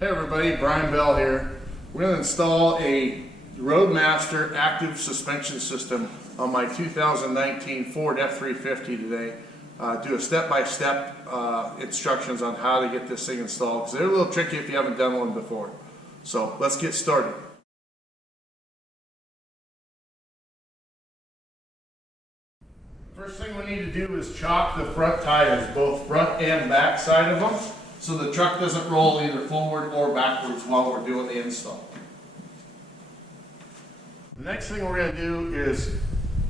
Hey everybody, Bryan Bell here. We're going to install a Roadmaster Active Suspension system on my 2019 Ford F-350 today. Do a step-by-step instructions on how to get this thing installed, because they're a little tricky if you haven't done one before. So let's get started. First thing we need to do is chock the front tires, both front and back side of them, so the truck doesn't roll either forward or backwards while we're doing the install. The next thing we're going to do is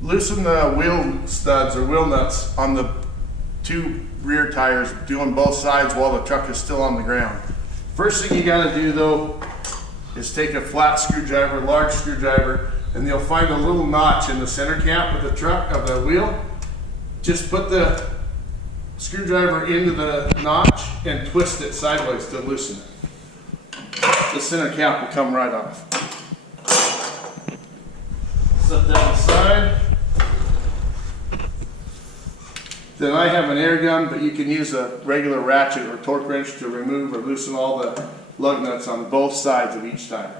loosen the wheel studs or wheel nuts on the two rear tires, doing both sides while the truck is still on the ground. First thing you got to do though is take a flat screwdriver, large screwdriver, and you'll find a little notch in the center cap of the truck, of the wheel. Just put the screwdriver into the notch and twist it sideways to loosen it. The center cap will come right off. Set that aside. Then I have an air gun, but you can use a regular ratchet or torque wrench to remove or loosen all the lug nuts on both sides of each tire.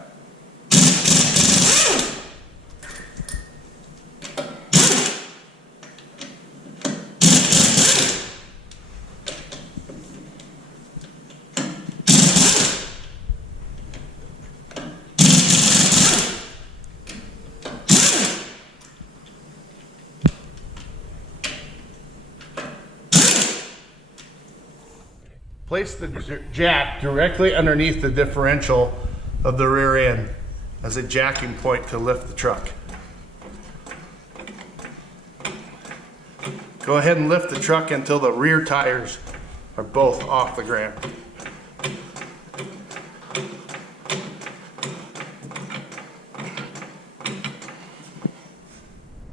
Place the jack directly underneath the differential of the rear end as a jacking point to lift the truck. Go ahead and lift the truck until the rear tires are both off the ground.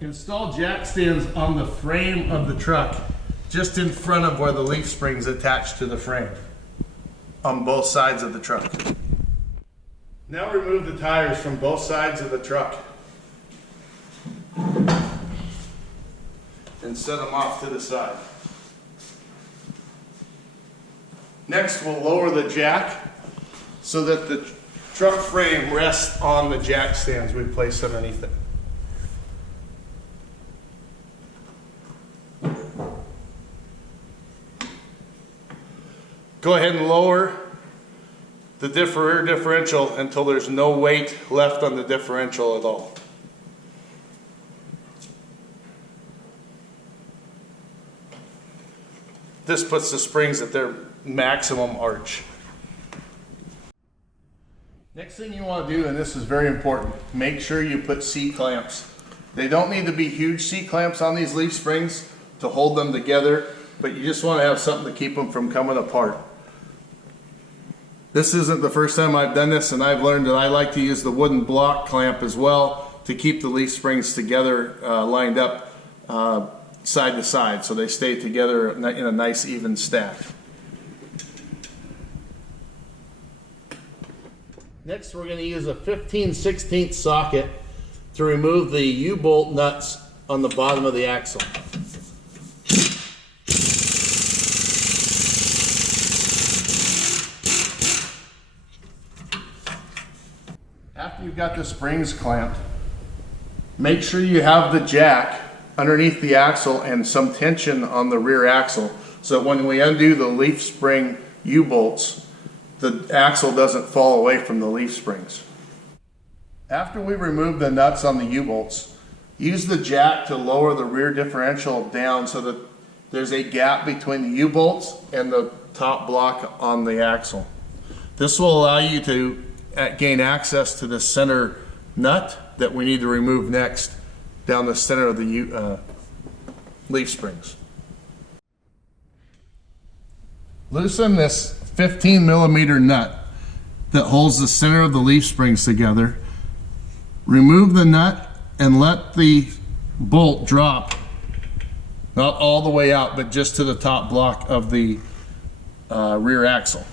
Install jack stands on the frame of the truck, just in front of where the leaf spring's attached to the frame, on both sides of the truck. Now remove the tires from both sides of the truck and set them off to the side. Next, we'll lower the jack so that the truck frame rests on the jack stands we placed underneath it. Go ahead and lower the rear differential until there's no weight left on the differential at all. This puts the springs at their maximum arch. Next thing you want to do, and this is very important, make sure you put C-clamps. They don't need to be huge C-clamps on these leaf springs to hold them together, but you just want to have something to keep them from coming apart. This isn't the first time I've done this, and I've learned that I like to use the wooden block clamp as well to keep the leaf springs together, lined up side to side, so they stay together in a nice even stack. Next, we're going to use a 15/16 socket to remove the U-bolt nuts on the bottom of the axle. After you've got the springs clamped, make sure you have the jack underneath the axle and some tension on the rear axle, so that when we undo the leaf spring U-bolts, the axle doesn't fall away from the leaf springs. After we remove the nuts on the U-bolts, use the jack to lower the rear differential down so that there's a gap between the U-bolts and the top block on the axle. This will allow you to gain access to the center nut that we need to remove next down the center of the leaf springs. Loosen this 15mm nut that holds the center of the leaf springs together. Remove the nut and let the bolt drop, not all the way out, but just to the top block of the rear axle.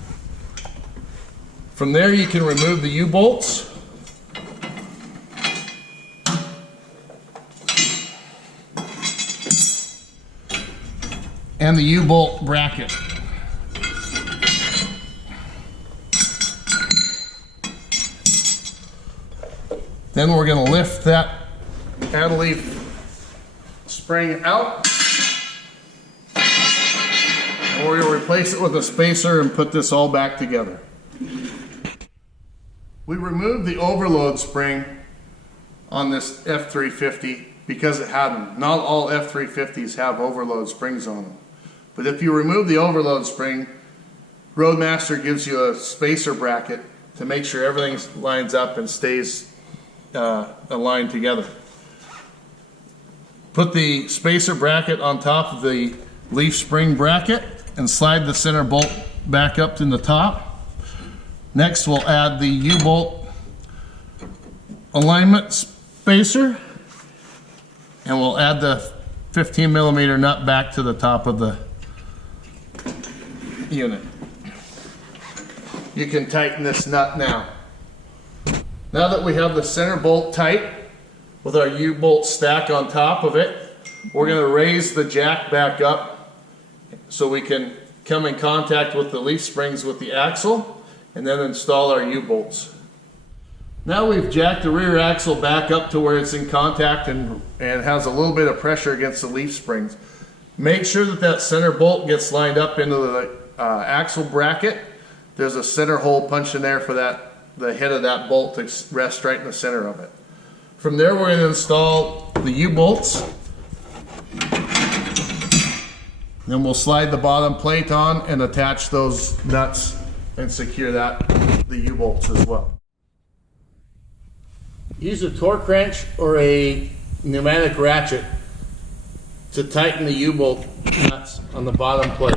From there you can remove the U-bolts and the U-bolt bracket. Then we're going to lift that paddle leaf spring out. And we're going to replace it with a spacer and put this all back together. We removed the overload spring on this F350 because it had them. Not all F350s have overload springs on them. But if you remove the overload spring, Roadmaster gives you a spacer bracket to make sure everything lines up and stays aligned together. Put the spacer bracket on top of the leaf spring bracket and slide the center bolt back up to the top. Next we'll add the U-bolt alignment spacer, and we'll add the 15 millimeter nut back to the top of the unit. You can tighten this nut now. Now that we have the center bolt tight with our U-bolt stack on top of it, we're going to raise the jack back up so we can come in contact with the leaf springs with the axle and then install our U-bolts. Now we've jacked the rear axle back up to where it's in contact and has a little bit of pressure against the leaf springs. Make sure that that center bolt gets lined up into the axle bracket. There's a center hole punched in there for the head of that bolt to rest right in the center of it. From there we're going to install the U-bolts. Then we'll slide the bottom plate on and attach those nuts and secure the U-bolts as well. Use a torque wrench or a pneumatic ratchet to tighten the U-bolt nuts on the bottom plate.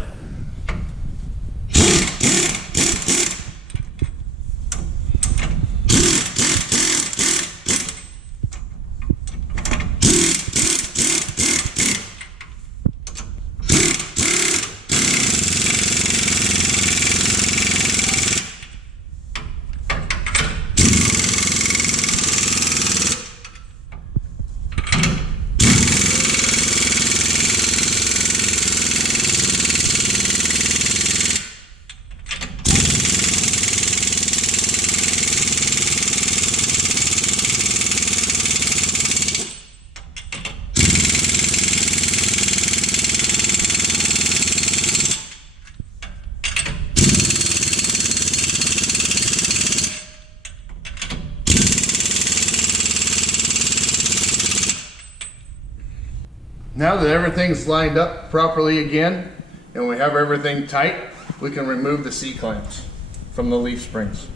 Now that everything's lined up properly again and we have everything tight, we can remove the C-clamps from the leaf springs.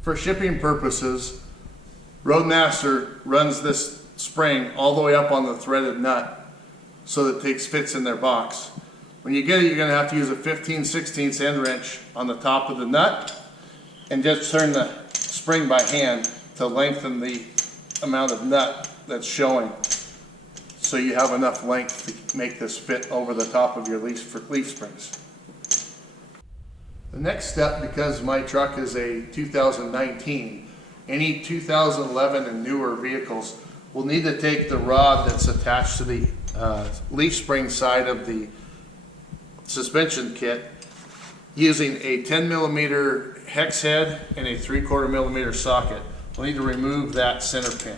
For shipping purposes, Roadmaster runs this spring all the way up on the threaded nut so that it fits in their box. When you get it, you're going to have to use a 15/16 end wrench on the top of the nut and just turn the spring by hand to lengthen the amount of nut that's showing, so you have enough length to make this fit over the top of your leaf springs. The next step, because my truck is a 2019, any 2011 and newer vehicles will need to take the rod that's attached to the leaf spring side of the suspension kit, using a 10 millimeter hex head and a 3/4 millimeter socket. We'll need to remove that center pin.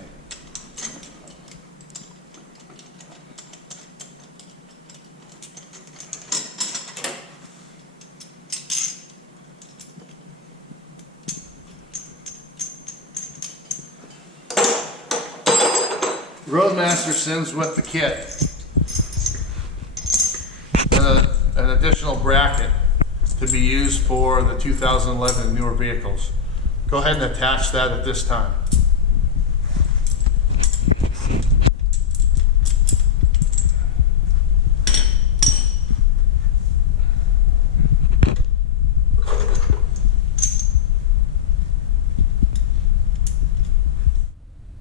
Roadmaster sends with the kit an additional bracket to be used for the 2011 and newer vehicles. Go ahead and attach that at this time.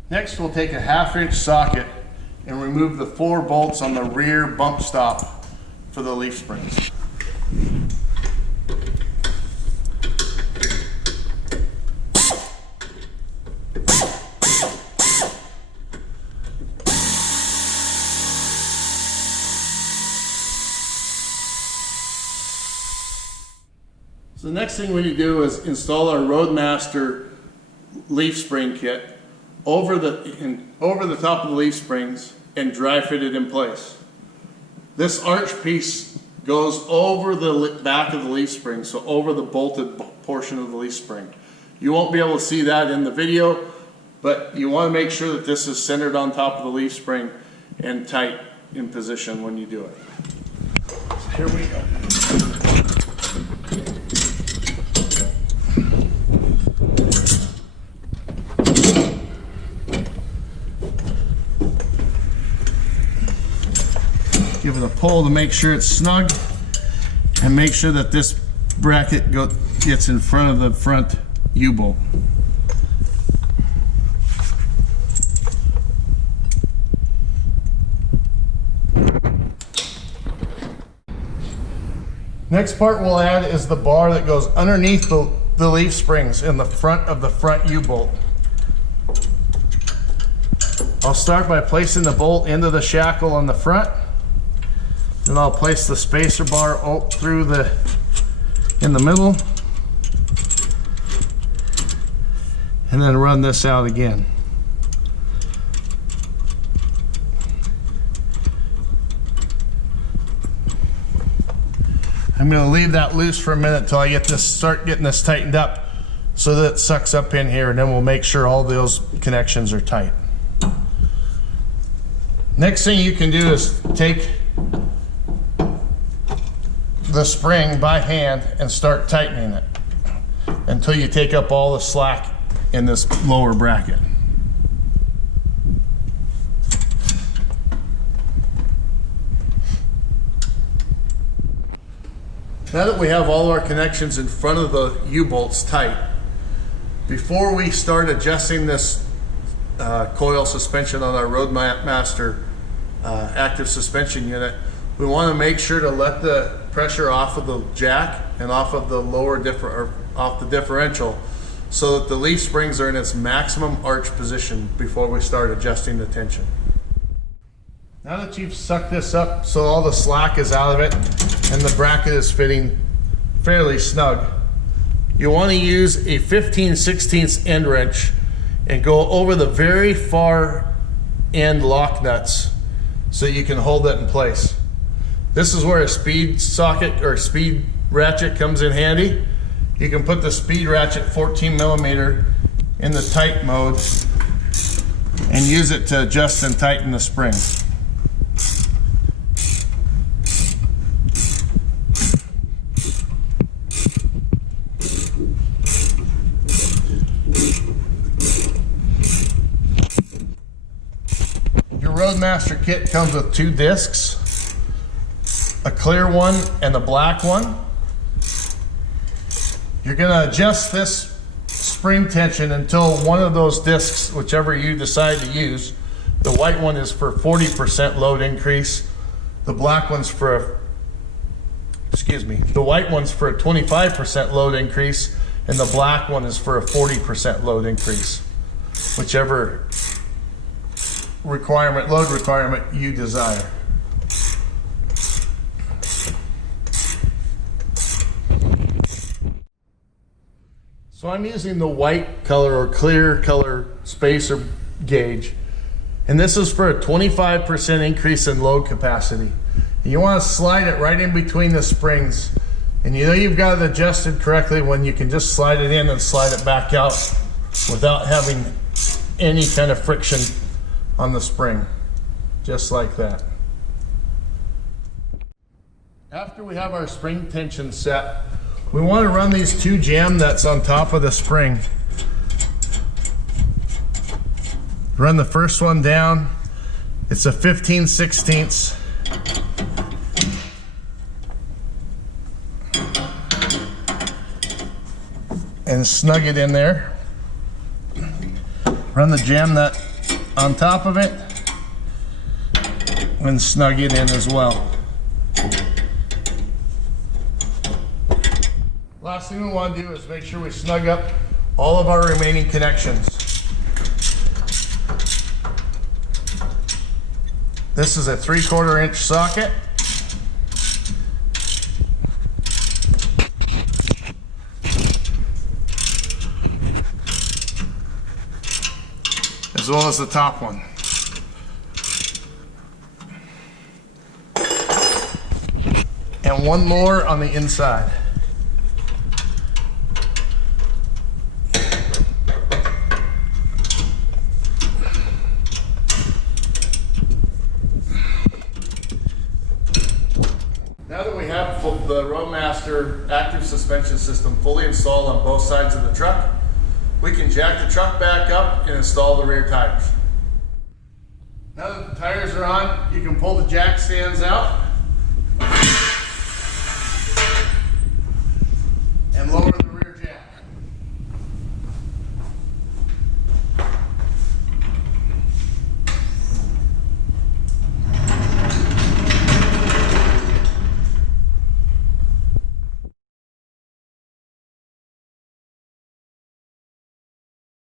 Next, we'll take a 1/2 inch socket and remove the 4 bolts on the rear bump stop for the leaf springs. So the next thing we need to do is install our Roadmaster leaf spring kit over the top of the leaf springs and dry fit it in place. This arch piece goes over the back of the leaf spring, so over the bolted portion of the leaf spring. You won't be able to see that in the video, but you want to make sure that this is centered on top of the leaf spring and tight in position when you do it. So here we go. Give it a pull to make sure it's snug, and make sure that this bracket gets in front of the front U-bolt. Next part we'll add is the bar that goes underneath the leaf springs in the front of the front U-bolt. I'll start by placing the bolt into the shackle on the front. Then I'll place the spacer bar through in the middle, and then run this out again. I'm going to leave that loose for a minute until I start getting this tightened up so that it sucks up in here, and then we'll make sure all those connections are tight. Next thing you can do is take the spring by hand and start tightening it until you take up all the slack in this lower bracket. Now that we have all our connections in front of the U-bolts tight, before we start adjusting this coil suspension on our Roadmaster Active Suspension unit, we want to make sure to let the pressure off of the jack and off of the off the differential, so that the leaf springs are in its maximum arch position before we start adjusting the tension. Now that you've sucked this up so all the slack is out of it and the bracket is fitting fairly snug, you want to use a 15/16 end wrench and go over the very far end lock nuts so you can hold that in place. This is where a speed socket or speed ratchet comes in handy. You can put the speed ratchet 14mm in the tight mode and use it to adjust and tighten the spring. Your Roadmaster kit comes with 2 discs. A clear one and a black one. You're going to adjust this spring tension until one of those discs, whichever you decide to use, the white one is for 40% load increase, the black one's for the white one's for a 25% load increase, and the black one is for a 40% load increase, whichever load requirement you desire. So I'm using the white color or clear color spacer gauge, and this is for a 25% increase in load capacity. And you want to slide it right in between the springs, and you know you've got it adjusted correctly when you can just slide it in and slide it back out without having any kind of friction on the spring, just like that. After we have our spring tension set, we want to run these 2 jam nuts on top of the spring. Run the first one down. It's a 15/16. And snug it in there. Run the jam nut on top of it and snug it in as well. Last thing we want to do is make sure we snug up all of our remaining connections. This is a 3/4 inch socket. as well as the top one. And one more on the inside. Now that we have the Roadmaster Active Suspension system fully installed on both sides of the truck, we can jack the truck back up and install the rear tires. Now that the tires are on, you can pull the jack stands out and lower